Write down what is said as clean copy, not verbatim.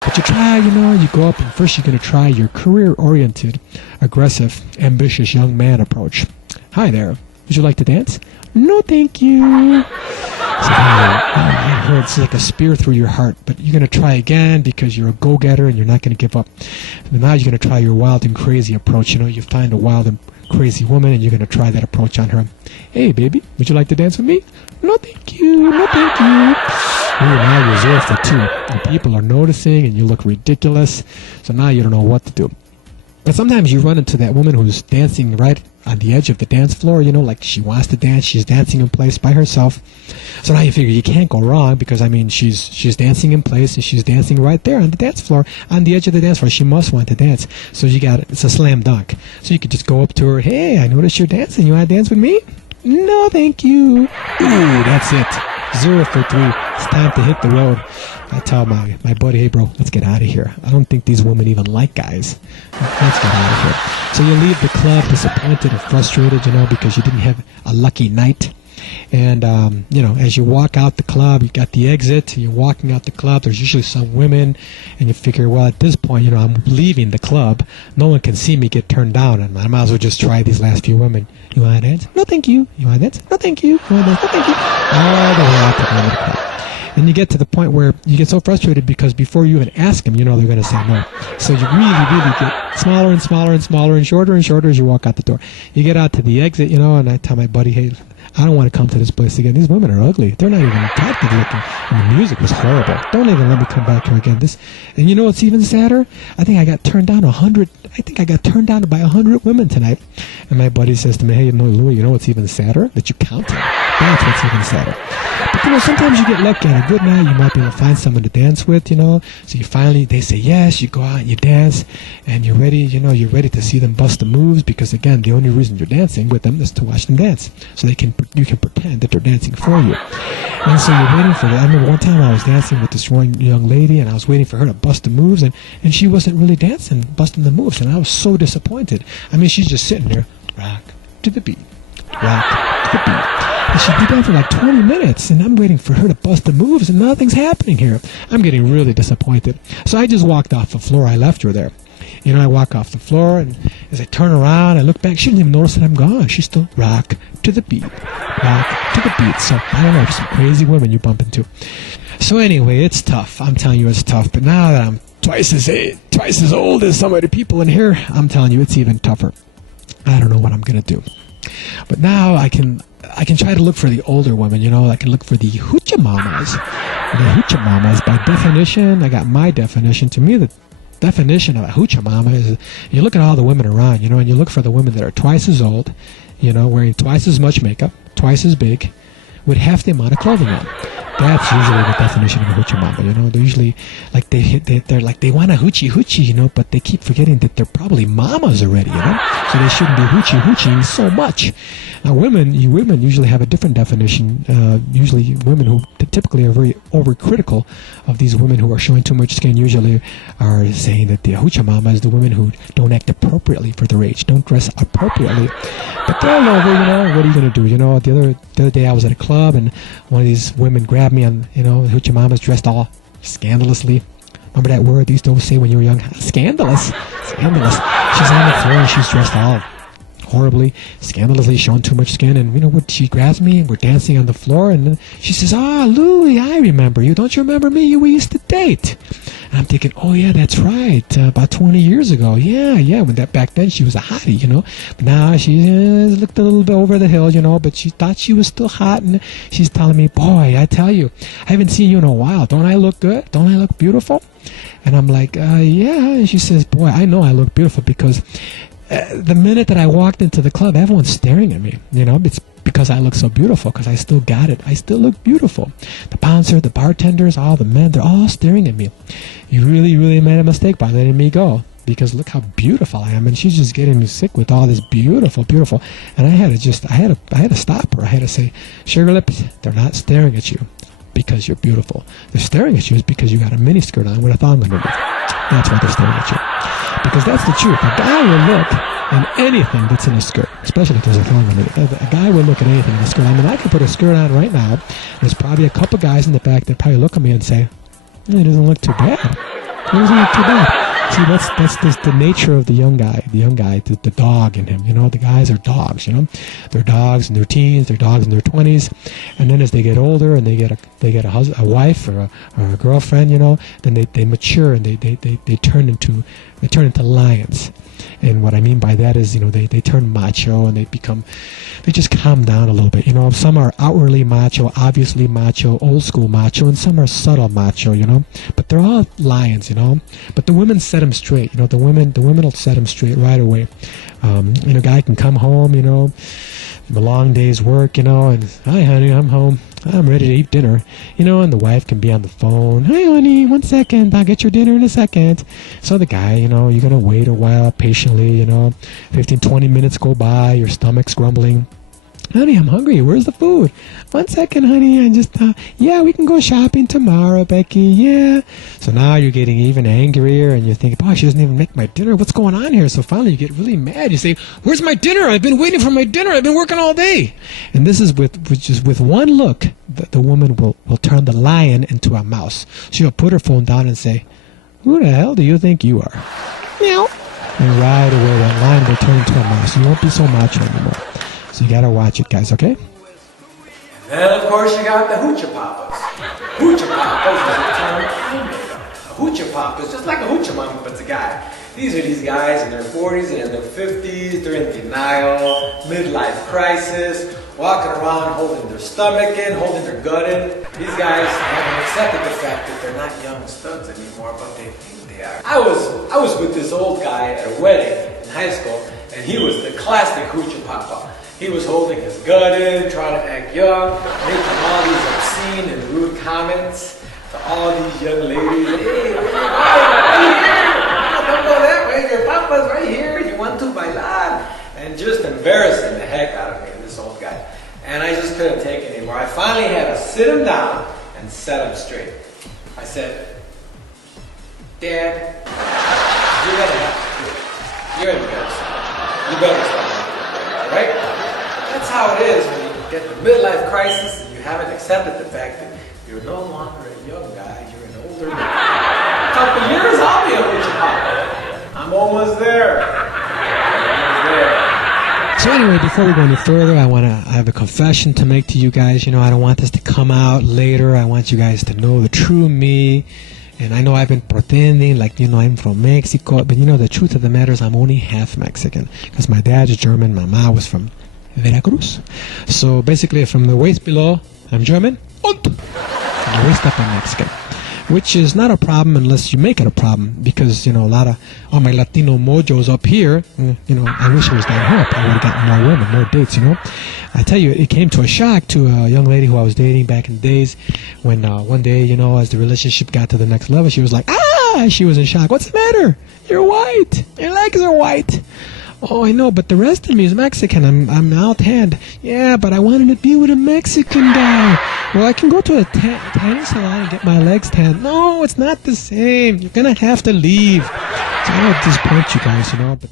But you try, you go up and first you're going to try your career-oriented, aggressive, ambitious young man approach. Hi there. Would you like to dance? No, thank you. So it hurts like a spear through your heart, but you're going to try again because you're a go-getter and you're not going to give up. And now you're going to try your wild and crazy approach. You find a wild and crazy woman and you're going to try that approach on her. Hey, baby, would you like to dance with me? No, thank you. No, thank you. Ooh, now you're 0 for 2. And people are noticing and you look ridiculous. So now you don't know what to do. But sometimes you run into that woman who's dancing right on the edge of the dance floor, like she wants to dance, she's dancing in place by herself. So now you figure you can't go wrong because, she's dancing in place and she's dancing right there on the dance floor, on the edge of the dance floor. She must want to dance. So it's a slam dunk. So you could just go up to her, hey, I noticed you're dancing. You want to dance with me? No, thank you. Ooh, that's it. 0 for 3. It's time to hit the road. I tell my buddy, hey bro, let's get out of here. I don't think these women even like guys. Let's get out of here. So you leave the club disappointed and frustrated, because you didn't have a lucky night. And, as you walk out the club, you got the exit, you're walking out the club, there's usually some women, and you figure, well, at this point, I'm leaving the club. No one can see me get turned down, and I might as well just try these last few women. You want to dance? No, thank you. You want to dance? No, thank you. You want to dance? No, thank you. All the way out to the end of the club. And you get to the point where you get so frustrated because before you even ask them, they're going to say no. So you really get smaller and smaller and smaller and shorter as you walk out the door. You get out to the exit, and I tell my buddy, hey, I don't want to come to this place again. These women are ugly. They're not even attractive looking. And the music was horrible. Don't even let me come back here again. And you know what's even sadder? I think I got turned down by 100 women tonight. And my buddy says to me, hey, Louie, you know what's even sadder? That you counted. That's what's even sadder. But sometimes you get lucky. On a good night, you might be able to find someone to dance with, So they say yes, you go out and you dance, and you're ready, you're ready to see them bust the moves because, again, the only reason you're dancing with them is to watch them dance. So you can pretend that they're dancing for you. And so you're waiting for that. I remember one time I was dancing with this young lady, and I was waiting for her to bust the moves, and she wasn't really dancing, busting the moves, and I was so disappointed. She's just sitting there, rock to the beat, rock to the beat. And she'd be down for like 20 minutes, and I'm waiting for her to bust the moves, and nothing's happening here. I'm getting really disappointed. So I just walked off the floor. I left her there. I walk off the floor, and as I turn around, I look back. She didn't even notice that I'm gone. She's still rock to the beat, rock to the beat. So I don't know, some crazy women you bump into. So anyway, it's tough. I'm telling you, it's tough. But now that I'm twice as old as some of the people in here, I'm telling you, it's even tougher. I don't know what I'm gonna do. But now I can try to look for the older women, I can look for the hoochie mamas. The hoochie mamas, by definition, I got my definition. To me, the definition of a hoochie mama is you look at all the women around, and you look for the women that are twice as old, wearing twice as much makeup, twice as big, with half the amount of clothing on. That's usually the definition of a hoochie mama, They're usually like they're like they want a hoochie, but they keep forgetting that they're probably mamas already, So they shouldn't be hoochie so much. Now, women usually have a different definition. Usually, women who typically are very overcritical of these women who are showing too much skin usually are saying that the hoochie mama is the women who don't act appropriately for their age, don't dress appropriately. But they're over, what are you going to do? The other day I was at a club and one of these women grabbed me on, hoochie mama's dressed all scandalously. Remember that word they used to always say when you were young? Scandalous. Scandalous. She's on the floor and she's dressed all horribly, scandalously, showing too much skin. And what? She grabs me and we're dancing on the floor. And she says, Louie, I remember you. Don't you remember me? We used to date. And I'm thinking, oh, yeah, that's right. About 20 years ago. Yeah. When back then she was a hottie, But now she looked a little bit over the hill, But she thought she was still hot. And she's telling me, boy, I tell you, I haven't seen you in a while. Don't I look good? Don't I look beautiful? And I'm like, yeah. And she says, boy, I know I look beautiful because the minute that I walked into the club, everyone's staring at me. It's because I look so beautiful, because I still got it. I still look beautiful. The bouncer, the bartenders, all the men, they're all staring at me. You really, really made a mistake by letting me go, because look how beautiful I am. And she's just getting me sick with all this beautiful. And I had to stop her. I had to say, Sugar Lips, they're not staring at you because you're beautiful. They're staring at you is because you got a mini skirt on with a thong underneath. That's why they're staring at you. Because that's the truth. A guy will look at anything that's in a skirt, especially if there's a thong underneath. A guy will look at anything in a skirt. I can put a skirt on right now. There's probably a couple guys in the back that probably look at me and say, it doesn't look too bad. It wasn't too bad. See, that's just the nature of the young guy, the dog in him. You know, the guys are dogs. You know, they're dogs in their teens, they're dogs in their 20s, and then as they get older and they get a wife or a girlfriend, you know, then they mature and they turn into lions. And what I mean by that is, you know, they turn macho and they just calm down a little bit. You know, some are outwardly macho, obviously macho, old school macho, and some are subtle macho, you know. But they're all lions, you know. But the women set them straight. You know, the women will set them straight right away. You know, a guy can come home, you know, from a long day's work, you know, and, hi, honey, I'm home. I'm ready to eat dinner. You know, and the wife can be on the phone. Hey, honey, 1 second. I'll get your dinner in a second. So the guy, you know, you're going to wait a while patiently, you know. 15, 20 minutes go by. Your stomach's grumbling. Honey, I'm hungry. Where's the food? 1 second, honey. I just, yeah, we can go shopping tomorrow, Becky. Yeah. So now you're getting even angrier and you're thinking, oh, she doesn't even make my dinner. What's going on here? So finally you get really mad. You say, where's my dinner? I've been waiting for my dinner. I've been working all day. And this is with one look, the woman will turn the lion into a mouse. She'll put her phone down and say, who the hell do you think you are? Meow. And right away that lion will turn into a mouse. You won't be so macho anymore. So you gotta watch it, guys, okay? And then, of course, you got the hoochie poppers. Hoochie poppers is a term I made up. A hoochie pop is just like a hoochie mama, but it's a guy. These are these guys in their 40s and in their 50s. They're in denial, midlife crisis, walking around holding their stomach in, holding their gut in. These guys haven't accepted the fact that they're not young studs anymore, but they think they are. I was with this old guy at a wedding in high school, and he was the classic hoochie papa. He was holding his gut in, trying to act young, making all these obscene and rude comments to all these young ladies. Hey, right here. Don't go that way. Your papa's right here. You want to bailar? And just embarrassing the heck out of me, this old guy. And I just couldn't take it anymore. I finally had to sit him down and set him straight. I said, Dad, you're going to have to do it. You're embarrassing. You better stop. Right? That's how it is when you get the midlife crisis and you haven't accepted the fact that you're no longer a young guy, you're an older man. A couple years, I'll be a hoochie papa. I'm almost there. So anyway, before we go any further, I have a confession to make to you guys. You know, I don't want this to come out later. I want you guys to know the true me. And I know I've been pretending like, you know, I'm from Mexico. But, you know, the truth of the matter is I'm only half Mexican. Because my dad's German, my mom was from Veracruz. So basically from the waist below, I'm German. And from the waist up, I'm Mexican. Which is not a problem unless you make it a problem. Because, you know, a lot of all my Latino mojos up here, you know, I wish it was down here. I would have gotten more women, more dates, you know. I tell you, it came to a shock to a young lady who I was dating back in the days when one day, you know, as the relationship got to the next level, she was like, she was in shock. What's the matter? You're white. Your legs are white. Oh, I know, but the rest of me is Mexican. I'm out-hand. Yeah, but I wanted to be with a Mexican guy. Well, I can go to a tanning salon and get my legs tanned. No, it's not the same. You're going to have to leave. So I don't disappoint you guys, you know, but